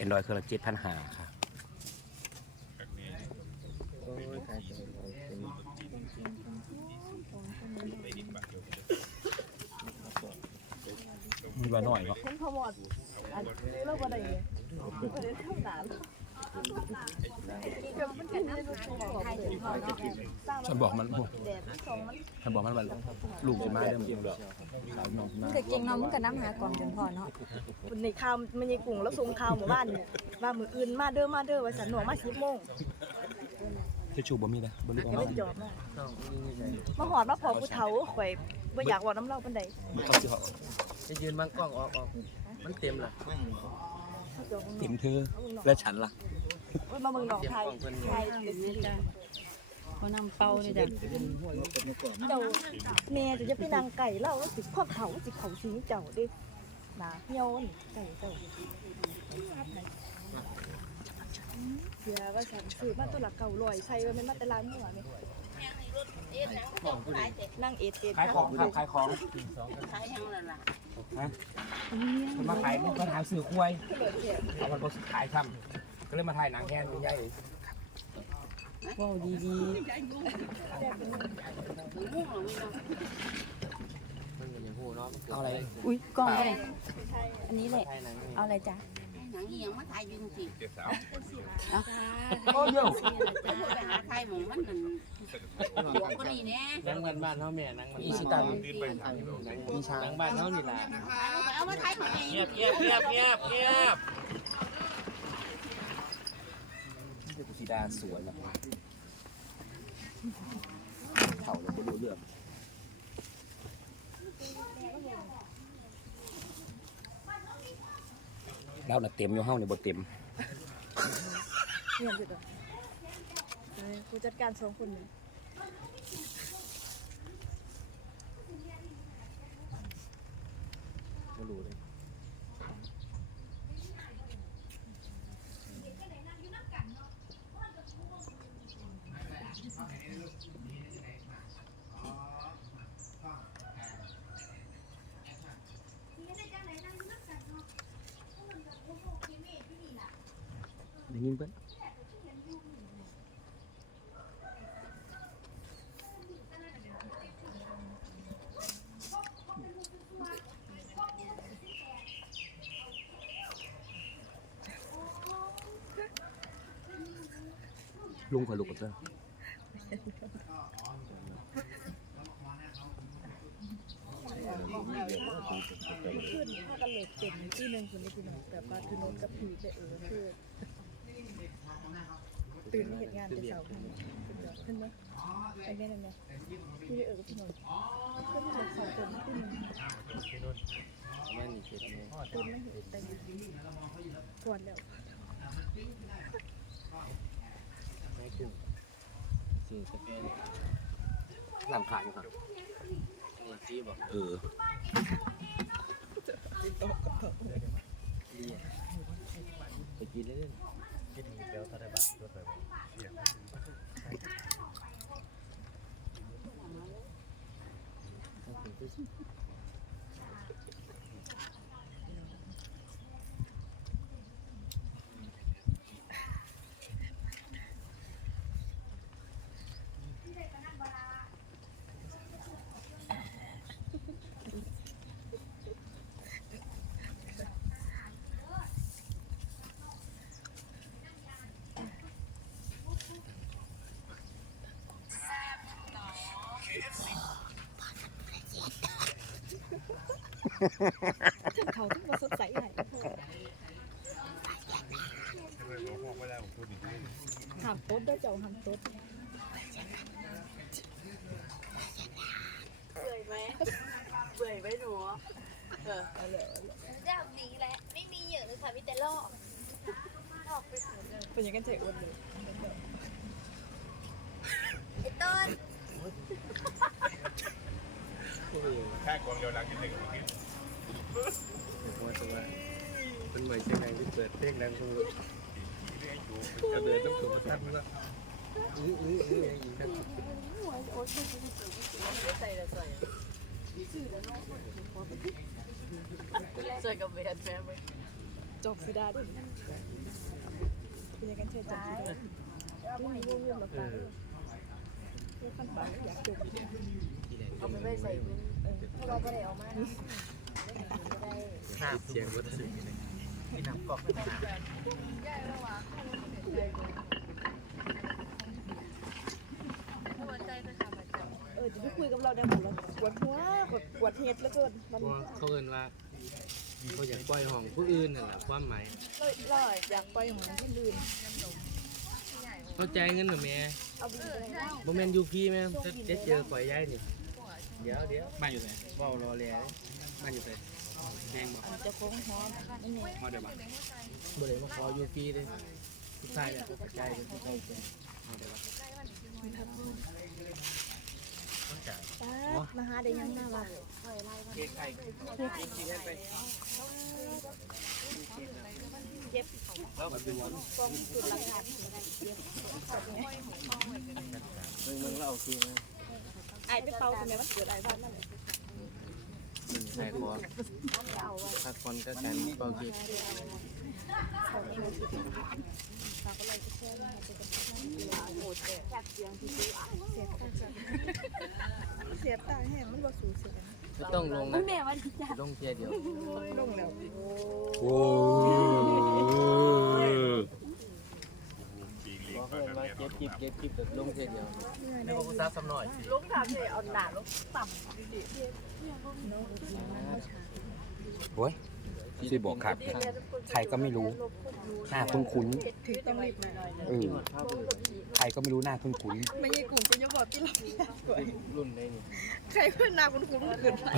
แอนดรอยเครื่องละเจ็ดพันหาค่ะโอ้ยขายตัวเป็นมีว่าน้อยก็เพิ่นพอหมดอันนี้เราบ่ได้เลยบ่ได้ทำหนาแล้วอีกแบบมันกัน ฉันบอกมันโอ้แดดสองฉันบอกมันว่าลูกจะมาเริ่มขายนมมึมางก็เก่งเนาะมึงก็น้ำหากล่องจนพอเนาะในข่าวมันยังกุ่งแล้วส่งข่าวหมู่บ้านเนี่ยว่ามืออื่นมาเด้อมาเด้อว่าสันหนวงมา10โมงที่ชูบ่มีนะบ่รู้ก็ว่าเลยจอบมาน้องนี่ไงมาหอดมาพอผู้เฒ่าข่อยบ่อยากเว้าน้ำเล่าปานใดเขาสิเขาจะยืนบางกล้องออกออกมันเต็มละเขาจอบติมเธอและฉันล่ะ โอ้ยมาเบิ่งหนองไทยไทยเป็นสิเขานำเป่าเลยจ้ะเจ้าแม่จะจะไปนางไก่เล่าว่าสิพ่อเขาสิเขาสิเจ้าเด้หนาเหี่ยวนี่ไก่เจ้าเสียวว่าฉันซื้อมาตัวละเก่าลอยใส่ไว้แม่นมาแต่ร้านหัวนี่นั่งเอ็ดเอ็ดขายของครับขายของขายยังล่ะล่ะฮะมันมาขายมันก็หาซื้อควายเอามันบ่สิขายซ้ำ ก็เลยมาถ่ายหนังแทนคุณยายว้าวดีมุ่งหรือไม่เนาะมันก็ยังหูเนาะมันเกิดเอาอะไรๆอุ้ยกล่องอะไรอันนี้แหละไทยหนังนี่เอาอะไรจ้ะหนังยังมาถ่ายอยู่จริงโอ้เยอะไปหาถ่ายหมองมันนั่นหัวก็นี่แน่หนังบ้านบ้านเฮาแม่หนังมันอีชิตันมีช้างหนังบ้านเฮานี่ล่ะเอามาถ่ายหมดเองเงียบเงียบเงียบเงียบ เงียบนี่คือสีดาสวนนะเขาเลยบ่รู้เรื่องเราน่ะเต็มอยู่เฮานี่บ่เต็มเนี่ยจุดอะเออกูจัดการสองคนนี่บ่รู้เลย ได้ยินเพิ่นลุงขอลุกกับเจ้าขึ้นถ้ากันเหล็กเต็มที่หนึ่งคนนี้คือหนึ่งแบบว่าคือโน้นกับผีเลยเออคือ ตื่นมาเห็นงานแต่เช้าขึ้นขึ้นเดี๋ยวขึ้นไหมไอ้แม่นั่นไงพี่ได้เออกับพี่นนท์ขึ้นมาสองคนขึ้นแม่นี่เจ็ดแม่ต้นไม่เห็นแต่งก่อนแล้วแม่กุ้งซื้อกาแฟนี่หลังขายอยู่ครับนี่จี้บอกเออดีอะไปกินเล่น กินเดี๋ยวถ้าได้บาทก็ได้เสียง ถึงเขาถึงมาสดใสไหนหามโต๊ดด้เจ้าหามโต๊ดเบื่อไหมเบื่อไหมหนูเออเลยแบบนี้แหละไม่มีเยอะเลยค่ะมีแต่ลอกลอกไปหมดเลยเป็นย่างกันเฉยอ้วนเลยไอ้ต้นแค่กวางเดียวดังที่หนึ่ง ตัวตัวเป็นเหมือนเชียงรายที่เปิดเพล งดังคือก็เดินต้องถูกประทับแล้วอื้ออื้ออื้ออย่างนี้ครับใส่ละส่ใส่กับเบียดแม่ไปจอกสีดาด้วยเป็นยังไงเชิญจอกสีดาไม่มีวงเงินหรอกค่ะขั้นตอนอยากจบเอาไปใส่ถ้าเราไม่ได้เอามาหน้าเสียงก็ถึง มีน้ำกอกไม่หนาเออจะไปคุยกับเราได้หมดแล้วปวดหัวปวดปวดเฮ็ดแล้วเกินมันเพราะเขาเอินว่าเขาอยากปล่อยห้องผู้อื่นนั่นแหละความหมายเลยล่อยอยากไปของคนอื่นเข้าใจเงินหรือแม่เอาบินไปไหนบ่แม่นยูพีแม่จะจะเจอข่อยย้ายนี่เดี๋ยวเดี๋ยวบ้านอยู่ไหนเว้ารอแลบ้านอยู่ไส แห้งบ่จะโค้งหอมนี่ไงมาเดี๋ยวบ้านบ่ได้มาขอยูพีเลยสุดท้ายแล้วเข้าใจเลยเข้าใจเป็นเอาเดี๋ยวว่าป้ามาหาได้ยังน่ารักเค้กไก่กินกันไปเจ็บแล้วแบบดูว่ากองสุดราคามึงมึงแล้วเอาคืนนะไอ้ไปเป่าทำไมมันเกิดอะไรบ้างนั่นแหละมัน ใส่คอถ้าคนก็กันเป่าเค้กเสียบตาแห้งมันบ่สูเสียไม่ต้องลงนะแม่ว่าจะลงเทียเดียว ลงแล้ว โอ้ บอกเพื่ อนว่าเก็บจิบเก็บจิบแบบลงเทียเดียวนี่ก็กูซับซ้ำหน่อยลงทำเลยเอาหนาลงต่ำดิโหสิบอกครับใครก็ไม่รู้ หน้าคุ้นถึงต้องรีบมาๆเออใครก็ไม่รู้หน้าคุ้นไม่ใช่กลุ่มจะยกบอกที่เราสวยรุ่นได้นี่ใครเพื่อนนาคุณคุ้มเกินไป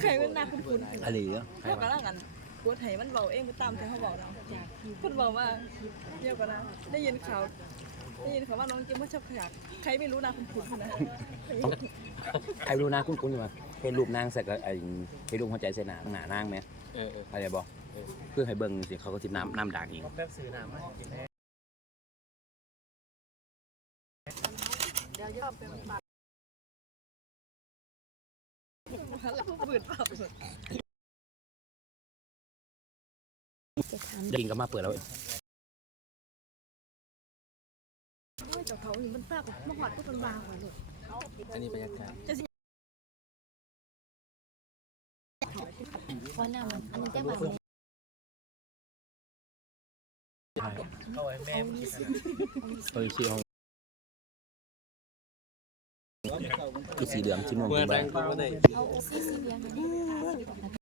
ใครเพื่อนนาคุณคุ้มๆอะไรเหรอใครเราก็วะแล้วกัน ปวดไหมันเบาเองไปตามที่เขาบอกเราคุณบอกว่าเรียกกันนะได้ยินข่าวได้ยินข่าวว่าน้องเจมส์ชอบขยักใครไม่รู้นาคุณคุ้มนะใครไม่รู้หน้าคุ้นๆอยู่มั้ยเห็นรูปนางใส่กับไอ้เห็นรูปหัวใจใส่หนาหนานางไหมเออเอออะไรบอกเพื่อให้เบิ่งสิเขาก็สิน้ำน้ำด่างเองแป๊บซื้อน้ำมากินได้บืดเปล่า ดิงก็มาเปิดแล้วเจ้าเขาเห็นมันปากมาหอดก็เป็นบางกว่าลูกอันนี้บรรยากาศว่าน้ำมันอันนั้นแจ้งแบบนี้เอาไว้แม่มันกินนะเออสีของคือสีเหลืองสีม่มอเป็นไรแบบก็ไม่ได้เอาซีซีเบียร์ให้